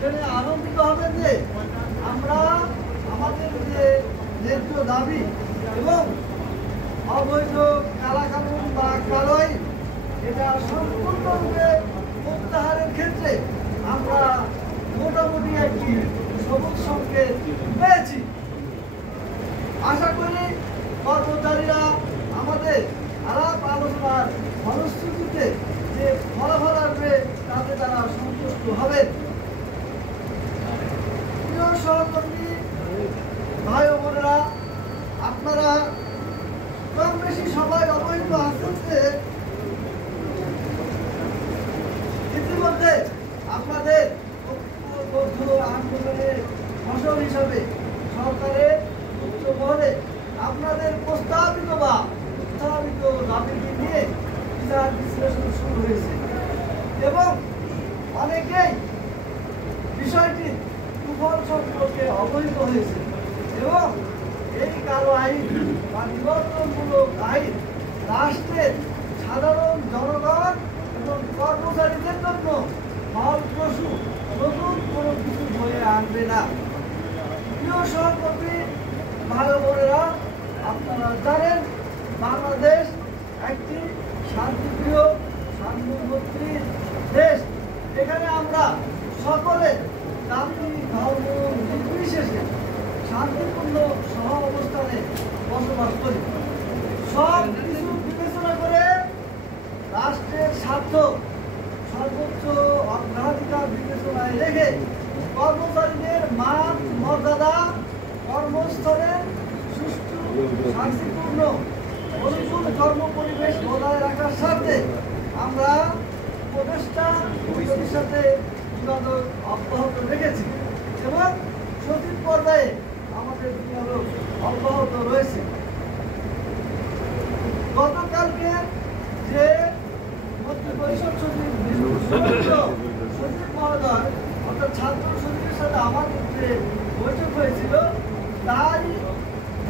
জেনে আনন্দিত হবেন যে আমরা আমাদের যে ন্যায্য দাবি এবং অবৈধ কালাকানুন বা কালো আইন এটা সম্পূর্ণরূপে প্রত্যাহারের ক্ষেত্রে আমরা মোটামুটি একটি সবুজ সংকেত পেয়েছি। আশা করি কর্মচারীরা আমাদের আলাপ আলোচনার ফলশ্রুতিতে যে ফলাফল আসবে তাতে তারা সন্তুষ্ট হবেন। প্রিয় সহকর্মী ভাই ও বোনেরা, আপনারা কম বেশি সবাই অবহিত আছেন যে ইতিমধ্যে আপনাদের আন্দোলনের ফসল হিসাবে সরকারের উচ্চ মহলে আপনাদের প্রস্তাবিত বা উত্থাপিত দাবিটি নিয়ে বিচার বিশ্লেষণ শুরু হয়েছে এবং অনেকেই বিষয়টি কুফল সম্পর্কে অবহিত হয়েছে এবং এই কালো আইন বা নিবন্ধনমূলক আইন রাষ্ট্রের সাধারণ জনগণ এবং কর্মচারীদের জন্য ফলপ্রসূ নতুন কোনো কিছু বয়ে আনবে না। প্রিয় সহকর্মী ভাই বোনেরা, আপনারা জানেন বাংলাদেশ একটি শান্তিপ্রিয় সার্বভৌমত্রী দেশ। এখানে আমরা সকলে জাতি ধর্ম নির্বিশেষে শান্তিপূর্ণ সহ অবস্থানে বসবাস করি। সব কিছু বিবেচনা করে রাষ্ট্রের স্বার্থ সর্বোচ্চ অগ্রাধিকার বিবেচনায় রেখে কর্মচারীদের মান মর্যাদা কর্মস্থলের সুষ্ঠু শান্তিপূর্ণ অনুকূল কর্ম পরিবেশ বজায় রাখার স্বার্থে আমরা উপদেষ্টা পরিষদের সাথে যোগাযোগ অব্যাহত রেখেছি এবং সচিব পর্যায়ে আমাদের যোগাযোগ অব্যাহত রয়েছে। গতকালকে যে মন্ত্রী পরিষদ সচিব মহোদয় অর্থাৎ ছাত্র সচিবের সাথে আমাদের যে বৈঠক হয়েছিল তারই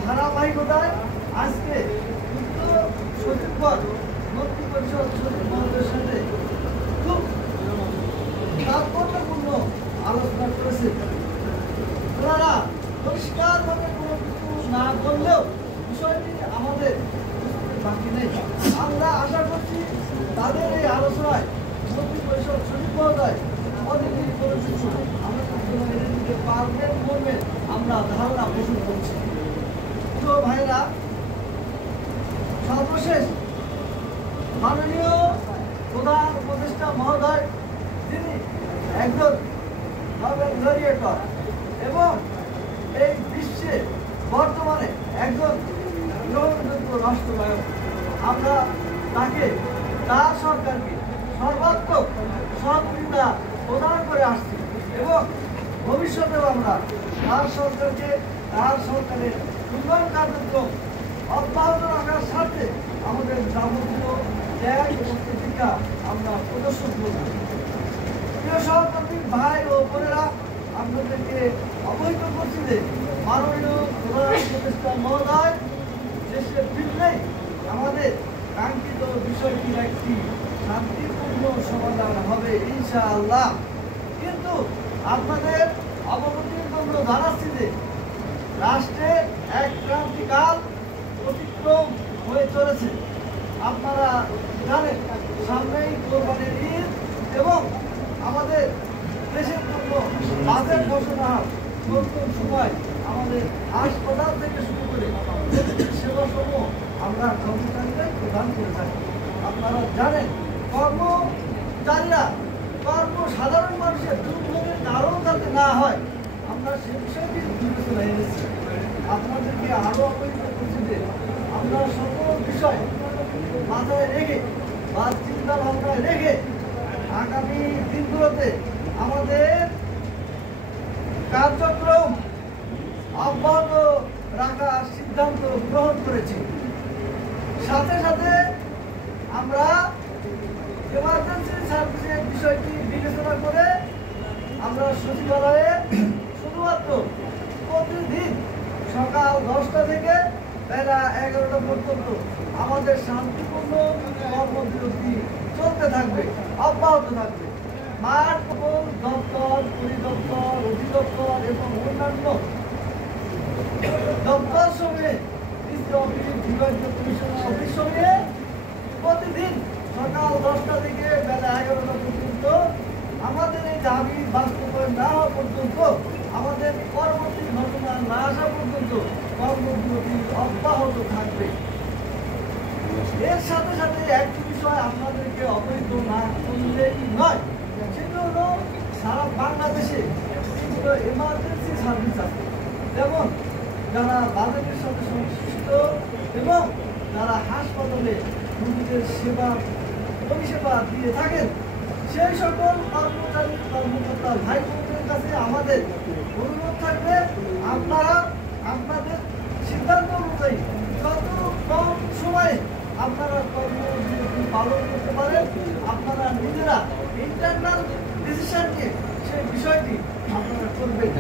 ধারাবাহিকতায় আজকে সচিবগণ মন্ত্রী পরিষদ সচিব মহোদয়ের সাথে খুব তাৎপর্যপূর্ণ আলোচনা করেছে। ওনারা পরিষ্কারভাবে কোনো কিছু না করলেও বিষয়টি আমাদের বাকি নেই। আমরা আশা করছি তাদের এই আলোচনায় মন্ত্রী পরিষদ সচিব মহোদয় অনেকদিন করে কিছু আমাদের জন্য এনে দিতে পারবেন বলবে আমরা ধারণা পোষণ করছি। তো ভাইরা, সর্বশেষ মাননীয় প্রধান উপদেষ্টা মহোদয়, তিনি একজন নোবেল লরিয়েটর এবং এই বিশ্বে বর্তমানে একজন গ্রহণযোগ্য রাষ্ট্রনায়ক। আমরা তাকে তার সরকারকে সর্বাত্মক সহযোগিতা প্রদান করে আসছি এবং ভবিষ্যতেও আমরা তার সরকারকে তার সরকারের উন্নয়ন কার্যক্রম অব্যাহত রাখার স্বার্থে আমাদের যাবতীয় ত্যাগ এবং প্রতিজ্ঞা আমরা প্রদর্শন করব। প্রিয় সহকর্মী ভাই ও বোনেরা, আপনাদেরকে অবহিত করছি যে মাননীয় প্রধান উপদেষ্টা মহোদয় দেশে ফিরলেই আমাদের কাঙ্ক্ষিত বিষয়টির একটি শান্তিপূর্ণ সমাধান হবে ইনশাআল্লাহ। কিন্তু আপনাদের অবগতির জন্য জানাচ্ছি যে রাষ্ট্রে এক ক্রান্তিকাল অতিক্রম হয়ে চলেছে। আপনারা জানেন সামনেই কোরবানির ঈদ এবং আমাদের দেশের জন্য বাজেট ঘোষণার নতুন সময় আমাদের হাসপাতাল থেকে শুরু করে সেবা সমূহ আমরা কর্মচারীরাই প্রদান করে থাকি। আপনারা জানেন কর্মচারীরা সাধারণ মানুষের দুর্ভোগের কারণ যাতে না হয় আমরা সে বিষয়টি বিবেচনা এনেছি। আপনাদেরকে আরো অবহিত করছি যে আমরা সকল বিষয় মাথায় রেখে বা চিন্তা ভাবনায় রেখে আগামী দিনগুলোতে আমাদের কার্যক্রম অব্যাহত রাখার সিদ্ধান্ত গ্রহণ করেছি। সাথে সাথে আমরা এমার্জেন্সি সার্ভিসের বিষয়টি বিবেচনা করে আমরা সচিবালয়ে শুধুমাত্র প্রতিদিন সকাল 10টা থেকে বেলা 11টা পর্যন্ত আমাদের শান্তিপূর্ণ কর্মবিরতি চলতে থাকবে, অব্যাহত থাকবে। মাঠ দপ্তর পরিদপ্তর জন্য দপ্তর সময়ে বিভাগীয় কমিশনার অফিস সময়ে প্রতিদিন সকাল 10টা থেকে বেলা 11টা পর্যন্ত আমাদের এই দাবি বাস্তবায়ন না হওয়া পর্যন্ত, আমাদের পরবর্তী ঘটনা না আসা পর্যন্ত কর্মবিরতি অব্যাহত থাকবে। এর সাথে সাথে একটি বিষয় আপনাদেরকে অবহিত না করলেই নয়, সেটা হলো সারা বাংলাদেশে এমার্জেন্সি সার্ভিস আছে, যেমন যারা বাজেটের সাথে সংশ্লিষ্ট এবং যারা হাসপাতালে রোগীদের সেবা পরিষেবা দিয়ে থাকেন, সেই সকল কর্মচারী কর্মকর্তা ভাই বোনদের কাছে আমাদের অনুরোধ থাকবে, আপনারা আপনাদের সিদ্ধান্ত অনুযায়ী যত কম সময়ে আপনারা কর্মবিরতি পালন করতে পারেন, আপনারা নিজেরা ইন্টারনাল ডিসিশন নিয়ে সেই বিষয়টি আপনারা করবেন।